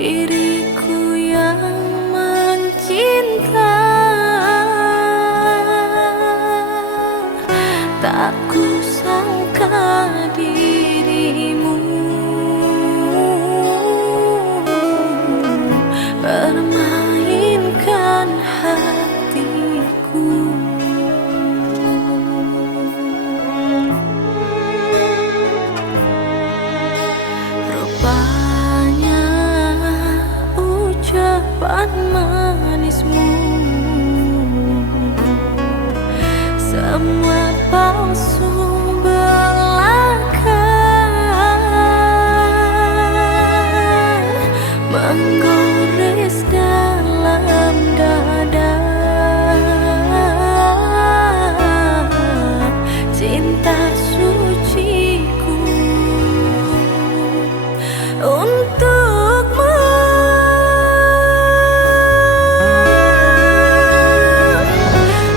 diriku yang mencinta. Tak kusangka dirimu permainkan hatiku. Rupanya ucapan manismu semua palsu belaka, menggores dalam dada. Cinta suciku untukmu.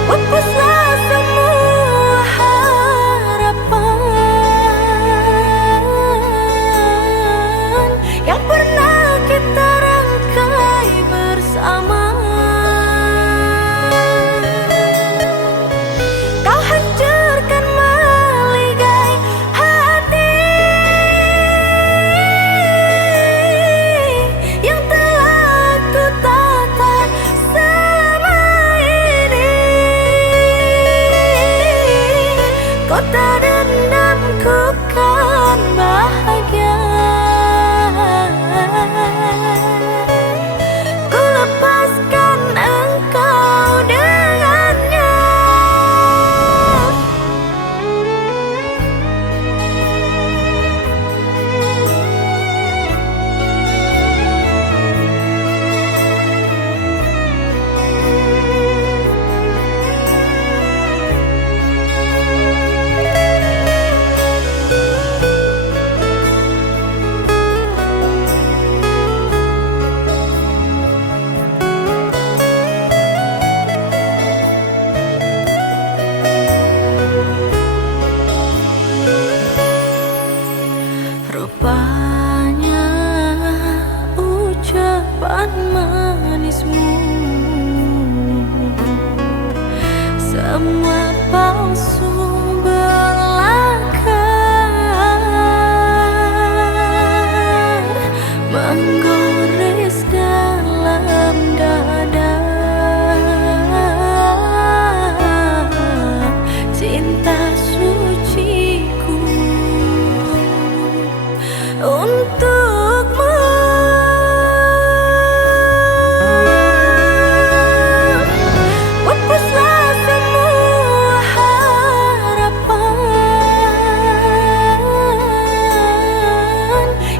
Pupuslah semua harapan yang pernah kita rangkai bersama. Kau hancurkan meligai hati yang telah ku tata selama ini. Kota dendamku kan bahagia, ku lepaskan engkau dengannya. Rupanya ucapan manismu semua palsu belaka, menggores dalam dada. Cinta suciku untukmu. Pupuslah semua harapan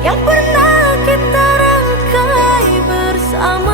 yang pernah kita rangkai bersama.